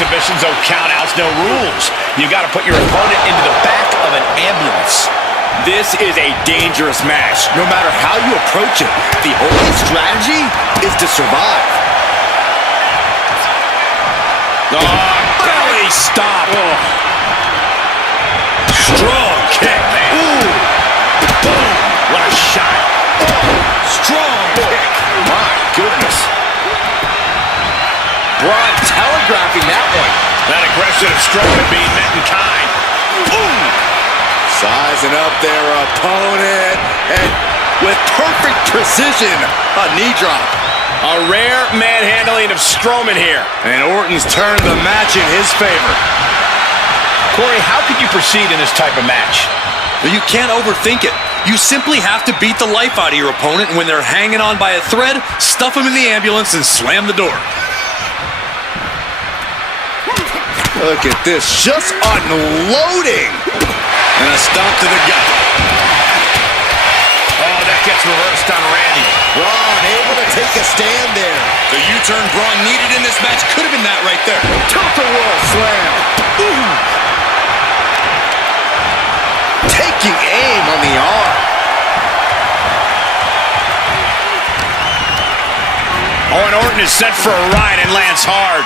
exhibitions, no countouts, no rules. You got to put your opponent into the back of an ambulance. This is a dangerous match, no matter how you approach it. The only strategy is to survive. Belly stop. Oh. Strong kick, man. Ooh. Boom. What a shot. Strong kick. My goodness. Braun telegraphing that one. That aggression of Strowman being met in kind. Boom. Sizing up their opponent, and with perfect precision, a knee drop. A rare manhandling of Strowman here. And Orton's turned the match in his favor. Corey, how could you proceed in this type of match? Well, you can't overthink it. You simply have to beat the life out of your opponent, and when they're hanging on by a thread, stuff them in the ambulance and slam the door. Look at this, just unloading. And a stomp to the gut. Oh, that gets reversed on Randy. Braun able to take a stand there. The U-turn Braun needed in this match could have been that right there. Tilt-a-whirl slam. Ooh. Taking aim on the arm. Oh, and Orton is set for a ride and lands hard.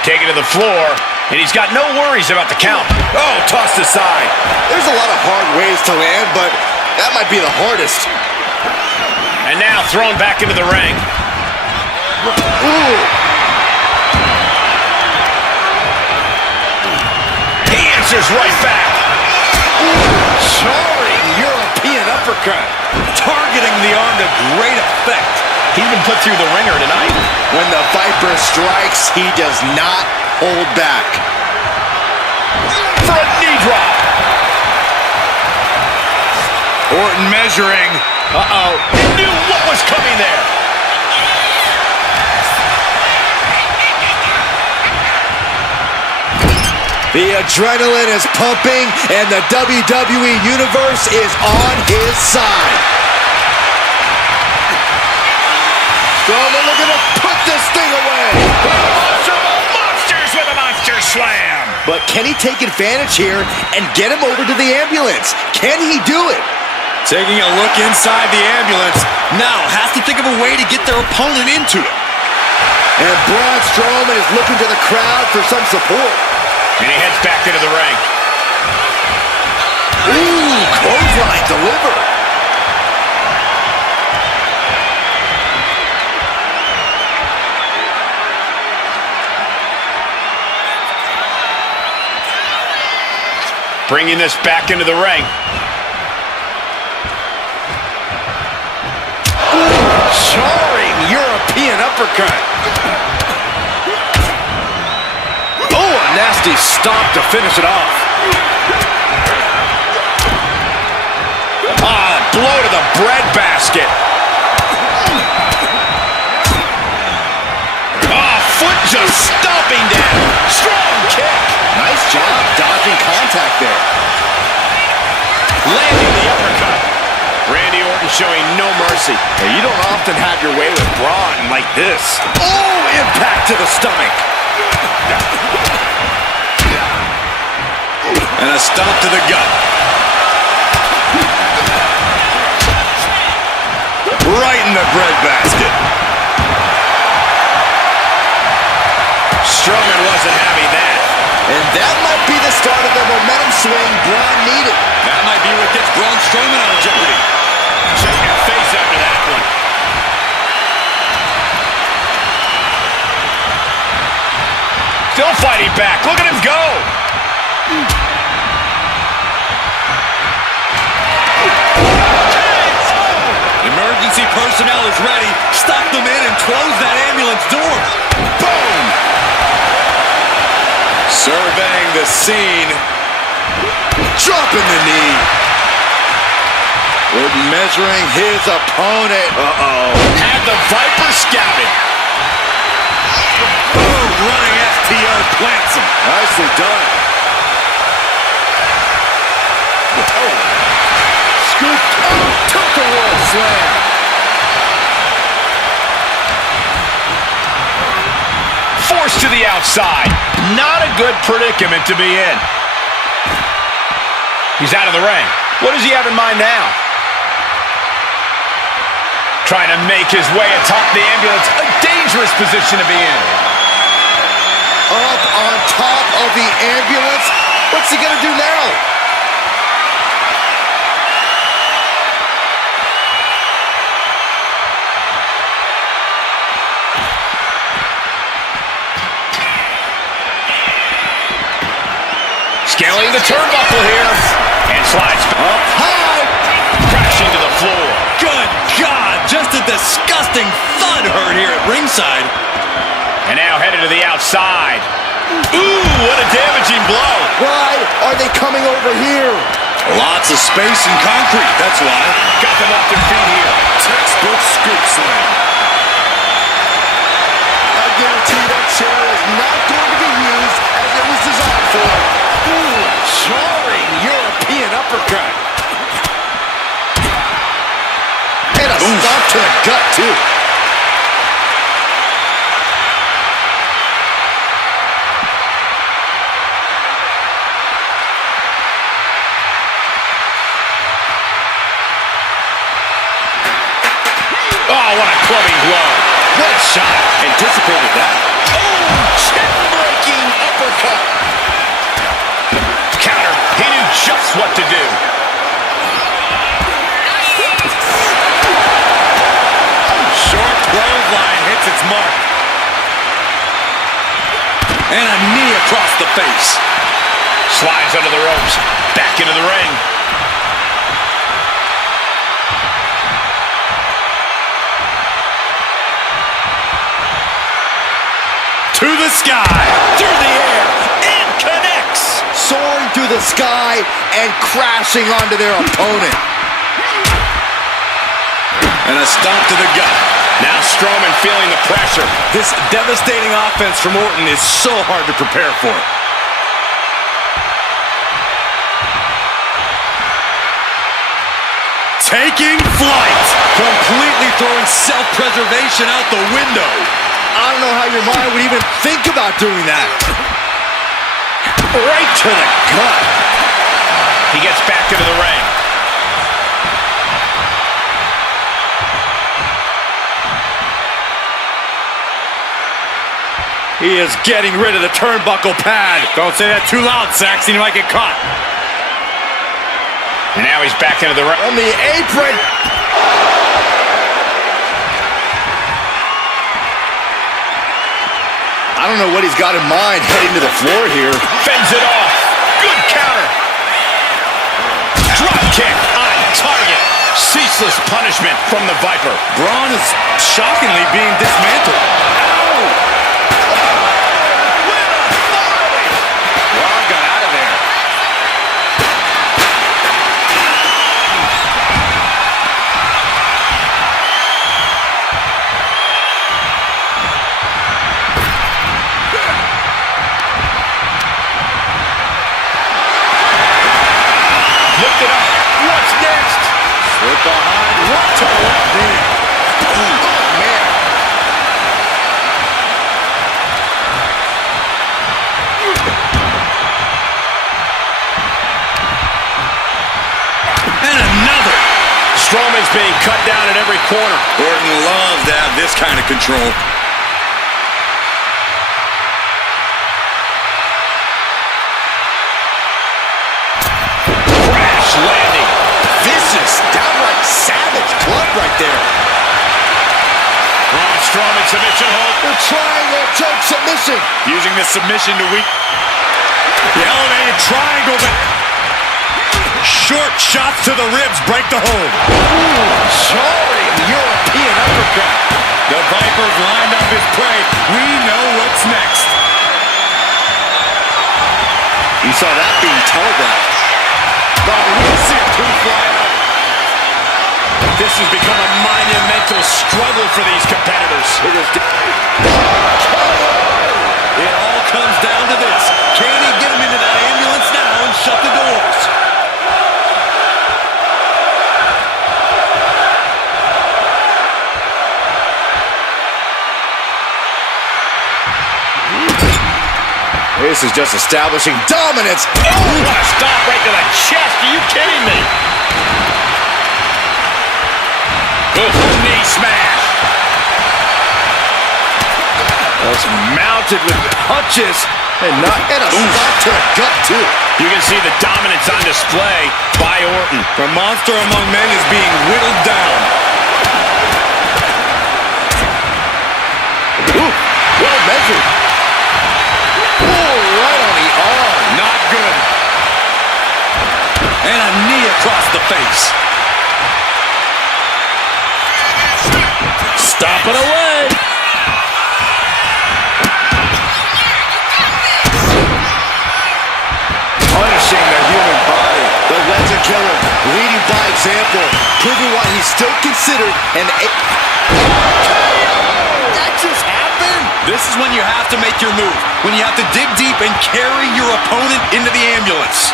Taken to the floor, and he's got no worries about the count. Oh, tossed aside. There's a lot of hard ways to land, but that might be the hardest. And now thrown back into the ring. Ooh. He answers right back. Soaring European uppercut. Targeting the arm to great effect. He's been put through the ringer tonight. When the Viper strikes, he does not hold back. For a knee drop. Orton measuring. Uh-oh. He knew what was coming there. The adrenaline is pumping, and the WWE Universe is on his side. Strowman looking to put this thing away. Monster of monsters with a monster slam. But can he take advantage here and get him over to the ambulance? Can he do it? Taking a look inside the ambulance. Now has to think of a way to get their opponent into it. And Braun Strowman is looking to the crowd for some support. And he heads back into the ring. Ooh, clothesline delivered. Bringing this back into the ring. Soaring European uppercut. Oh, a nasty stomp to finish it off. Ah, blow to the breadbasket. Ah, foot just stomping down. Strong kick. Nice job dodging contact there. Landing the uppercut. Randy Orton showing no mercy. Now, you don't often have your way with Braun like this. Oh, impact to the stomach. And a stomp to the gut. Right in the breadbasket. Strowman wasn't having that. And that might be the start of the momentum swing Braun needed. That might be what gets Braun Strowman out of jeopardy. Check your face after that one. Still fighting back. Look at him go. Emergency personnel is ready. Stop them in and close that ambulance door. Boom! Surveying the scene. Dropping the knee. Orton measuring his opponent. Uh-oh. Had the Viper scouted. Boom! Running FTO plants him. Nicely done. Oh. Scoop. Oh, tilt-a-whirl slam. outside. Not a good predicament to be in. He's out of the ring. What does he have in mind now? Trying to make his way atop the ambulance. A dangerous position to be in. Up on top of the ambulance. What's he gonna do now? Scaling the turnbuckle here. And slides Up high. crashing to the floor. Good God, just a disgusting thud heard here at ringside. And now headed to the outside. Ooh, what a damaging blow. Why are they coming over here? Lots of space and concrete, that's why. Got them off their feet here. Textbook scoop slam. I guarantee that chair is not going to be used as it was designed for. Ooh, jarring European uppercut. And a stomp to the gut, too. Oh, what a clubbing blow. What a shot. Anticipated that. Oh, chin-breaking uppercut. Counter. He knew just what to do. Short clothesline hits its mark. And a knee across the face. Slides under the ropes. Back into the ring. To the sky. Through the air. And connects. Soaring through the sky and crashing onto their opponent. And a stomp to the gut. Now Strowman feeling the pressure. This devastating offense from Orton is so hard to prepare for. Taking flight. Completely throwing self-preservation out the window. I don't know how your mind would even think about doing that. Right to the gut. He gets back into the ring. He is getting rid of the turnbuckle pad. Don't say that too loud, Saxon. You might get caught. And now he's back into the ring. On the apron. I don't know what he's got in mind heading to the floor here. Fends it off. Good counter. Drop kick on target. Ceaseless punishment from the Viper. Braun is shockingly being dismantled. Ow! With authority. Braun got out of there. Lift it up. What's next? Slip behind. Right to the left knee. Oh, man. And another. Strowman's being cut down at every corner. Orton loves to have this kind of control. Crash landing. Vicious, downright savage club right there. Braun Strowman submission hold. The triangle choke submission. Using this submission to weak. The elevated triangle, but short shots to the ribs break the hold. Jarring European uppercut. The Viper's lined up his prey. We know what's next. You saw that being telegraphed. Oh, we'll see two fly out. This has become a monumental struggle for these competitors. It all comes down to this. Can he get him into that ambulance now and shut the doors? This is just establishing dominance. Oh, what a stop right to the chest. Are you kidding me? Oof, knee smash. That's mounted with punches and a stop to the gut, too. You can see the dominance on display by Orton. The monster among men is being whittled down. Ooh, well measured. Oh, right on the arm. Not good. And a knee across the face. Stop it away. Punishing the human body. The legend killer, leading by example, proving why he's still considered an That just happened? This is when you have to make your move. When you have to dig deep and carry your opponent into the ambulance.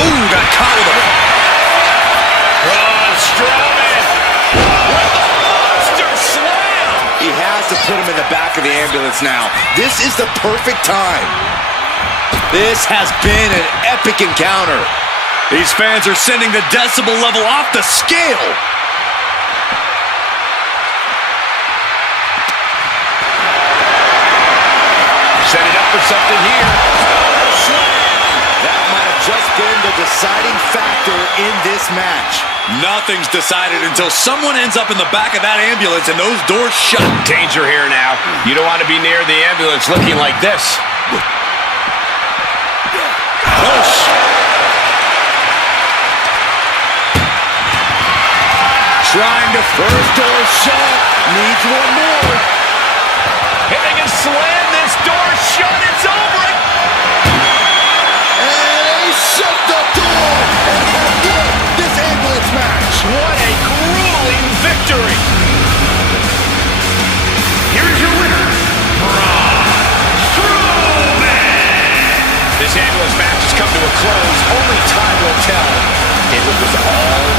Ooh, got caught with a... Braun Strowman with the monster slam. He has to put him in the back of the ambulance now. This is the perfect time. This has been an epic encounter. These fans are sending the decibel level off the scale. Set it up for something here. That might have just been the deciding factor in this match. Nothing's decided until someone ends up in the back of that ambulance and those doors shut. Danger here now. You don't want to be near the ambulance looking like this. Push. Trying to first door shut. Needs one more. If they can slam this door shut, it's over. And they shut the door and have won this ambulance match. What a grueling victory. Here's your winner, Braun Strowman. This ambulance match has come to a close. Only time will tell if it was all